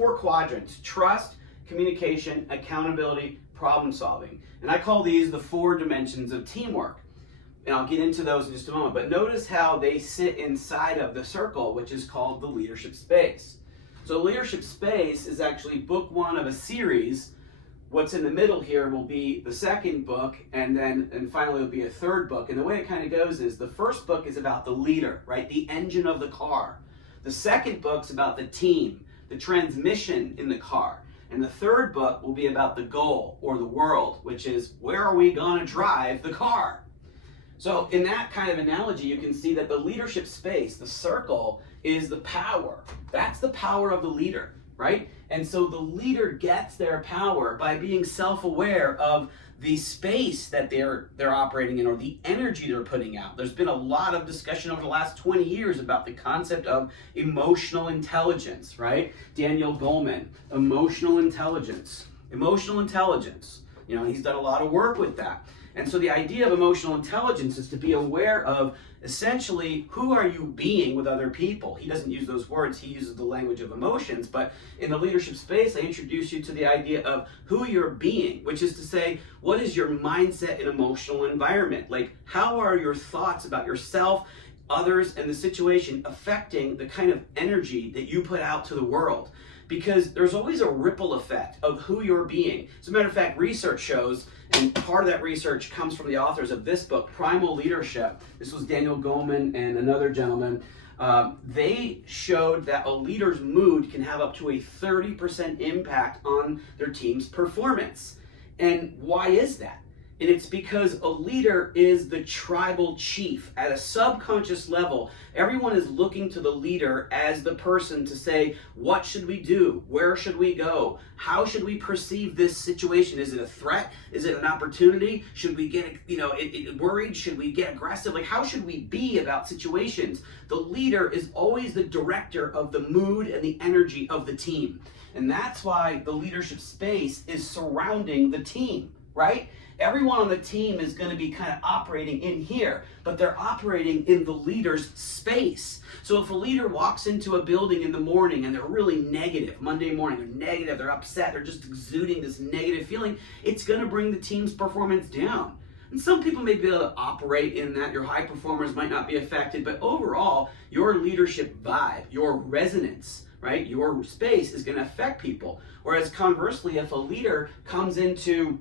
4 quadrants: trust, communication, accountability, problem solving. And I call these the 4 dimensions of teamwork. And I'll get into those in just a moment. But notice how they sit inside of the circle, which is called the leadership space. So leadership space is actually book 1 of a series. What's in the middle here will be the second book, and finally will be a third book. And the way it kind of goes is the first book is about the leader, right? The engine of the car. The second book's about the team, the transmission in the car. And the third book will be about the goal, or the world, which is where are we going to drive the car? So in that kind of analogy, you can see that the leadership space, the circle, is the power. That's the power of the leader, right? And so the leader gets their power by being self-aware of the space that they're operating in, or the energy they're putting out. There's been a lot of discussion over the last 20 years about the concept of emotional intelligence, right? Daniel Goleman, emotional intelligence. Emotional intelligence. You know, he's done a lot of work with that. And so the idea of emotional intelligence is to be aware of essentially who are you being with other people. He doesn't use those words, he uses the language of emotions, but in the leadership space, I introduce you to the idea of who you're being, which is to say, what is your mindset and emotional environment? Like, how are your thoughts about yourself, others, and the situation affecting the kind of energy that you put out to the world? Because there's always a ripple effect of who you're being. As a matter of fact, research shows, and part of that research comes from the authors of this book, Primal Leadership. This was Daniel Goleman and another gentleman. They showed that a leader's mood can have up to a 30% impact on their team's performance. And why is that? And it's because a leader is the tribal chief. At a subconscious level, everyone is looking to the leader as the person to say, what should we do? Where should we go? How should we perceive this situation? Is it a threat? Is it an opportunity? Should we get, worried? Should we get aggressive? Like, how should we be about situations? The leader is always the director of the mood and the energy of the team. And that's why the leadership space is surrounding the team, right? Everyone on the team is going to be kind of operating in here, but they're operating in the leader's space. So if a leader walks into a building in the morning and they're really negative, Monday morning, they're negative, they're upset, they're just exuding this negative feeling, it's going to bring the team's performance down. And some people may be able to operate in that. Your high performers might not be affected, but overall, your leadership vibe, your resonance, right, your space is going to affect people. Whereas conversely, if a leader comes into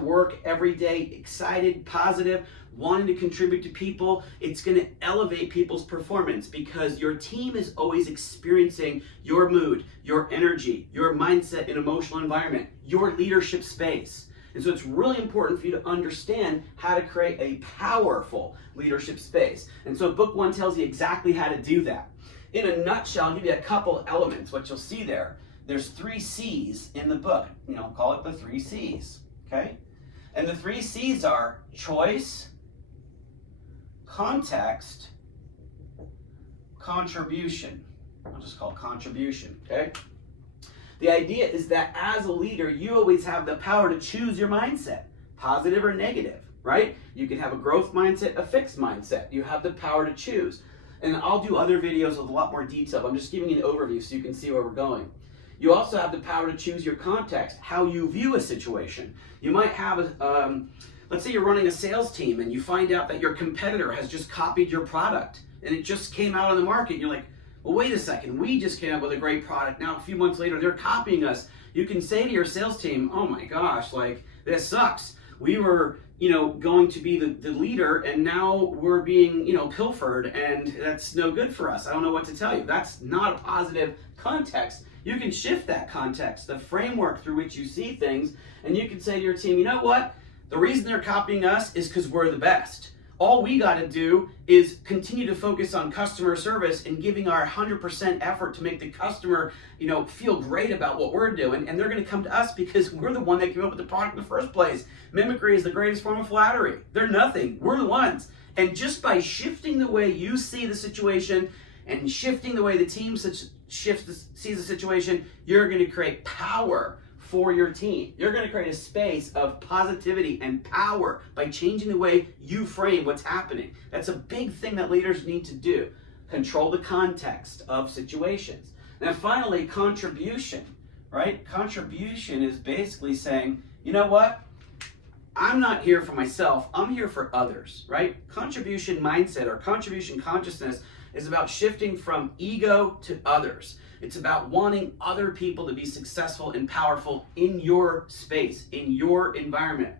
work every day, excited, positive, wanting to contribute to people, it's going to elevate people's performance because your team is always experiencing your mood, your energy, your mindset and emotional environment, your leadership space. And so it's really important for you to understand how to create a powerful leadership space. And so book 1 tells you exactly how to do that. In a nutshell, I'll give you a couple elements. What you'll see there's 3 C's in the book. Call it the 3 C's, okay? And the 3 C's are choice, context, contribution. I'll just call it contribution, okay? The idea is that as a leader, you always have the power to choose your mindset, positive or negative, right? You can have a growth mindset, a fixed mindset. You have the power to choose. And I'll do other videos with a lot more detail, but I'm just giving you an overview so you can see where we're going. You also have the power to choose your context, how you view a situation. You might have, let's say you're running a sales team and you find out that your competitor has just copied your product and it just came out on the market. You're like, well, wait a second, we just came up with a great product. Now, a few months later, they're copying us. You can say to your sales team, oh my gosh, like, this sucks. We were, going to be the leader and now we're being, pilfered and that's no good for us. I don't know what to tell you. That's not a positive context. You can shift that context, the framework through which you see things, and you can say to your team, you know what? The reason they're copying us is because we're the best. All we got to do is continue to focus on customer service and giving our 100% effort to make the customer, feel great about what we're doing, and they're going to come to us because we're the one that came up with the product in the first place. Mimicry is the greatest form of flattery. They're nothing. We're the ones. And just by shifting the way you see the situation and shifting the way the team sees the situation, you're going to create power for your team. You're going to create a space of positivity and power by changing the way you frame what's happening. That's a big thing that leaders need to do. Control the context of situations. And then finally, contribution, right? Contribution is basically saying, you know what? I'm not here for myself, I'm here for others, right? Contribution mindset or contribution consciousness is about shifting from ego to others. It's about wanting other people to be successful and powerful in your space, in your environment.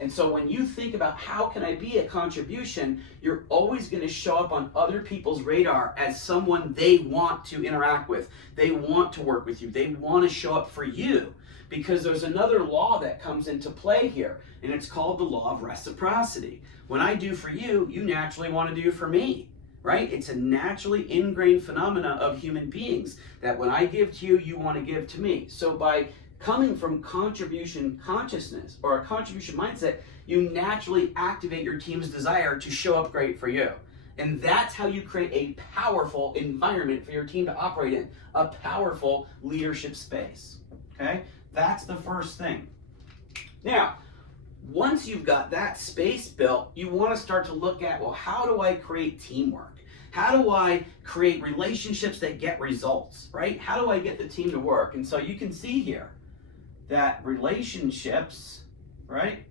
And so when you think about how can I be a contribution, you're always going to show up on other people's radar as someone they want to interact with. They want to work with you. They want to show up for you. Because there's another law that comes into play here, and it's called the law of reciprocity. When I do for you, you naturally want to do for me, right? It's a naturally ingrained phenomena of human beings that when I give to you, you want to give to me. So by coming from contribution consciousness or a contribution mindset, you naturally activate your team's desire to show up great for you. And that's how you create a powerful environment for your team to operate in, a powerful leadership space, okay? That's the first thing. Now, once you've got that space built, you want to start to look at, well, how do I create teamwork? How do I create relationships that get results, right? How do I get the team to work? And so you can see here that relationships, right,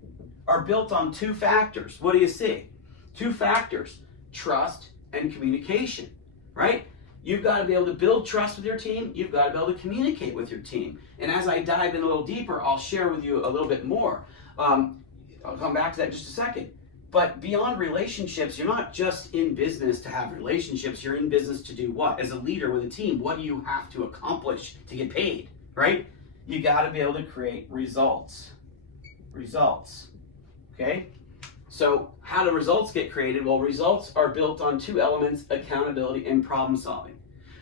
are built on two factors. What do you see? Two factors, trust and communication, right? You've got to be able to build trust with your team. You've got to be able to communicate with your team. And as I dive in a little deeper, I'll share with you a little bit more. I'll come back to that in just a second. But beyond relationships, you're not just in business to have relationships. You're in business to do what? As a leader with a team, what do you have to accomplish to get paid, right? You got to be able to create results. Results, okay? So how do results get created? Well, results are built on two elements, accountability and problem solving.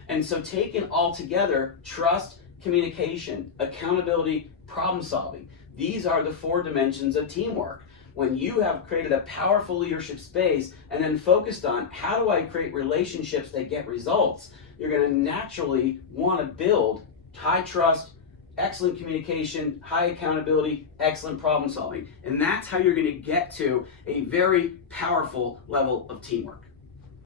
And so taken all together, trust, communication, accountability, problem solving. These are the four dimensions of teamwork. When you have created a powerful leadership space and then focused on how do I create relationships that get results, you're going to naturally want to build high trust, excellent communication, high accountability, excellent problem solving. And that's how you're going to get to a very powerful level of teamwork.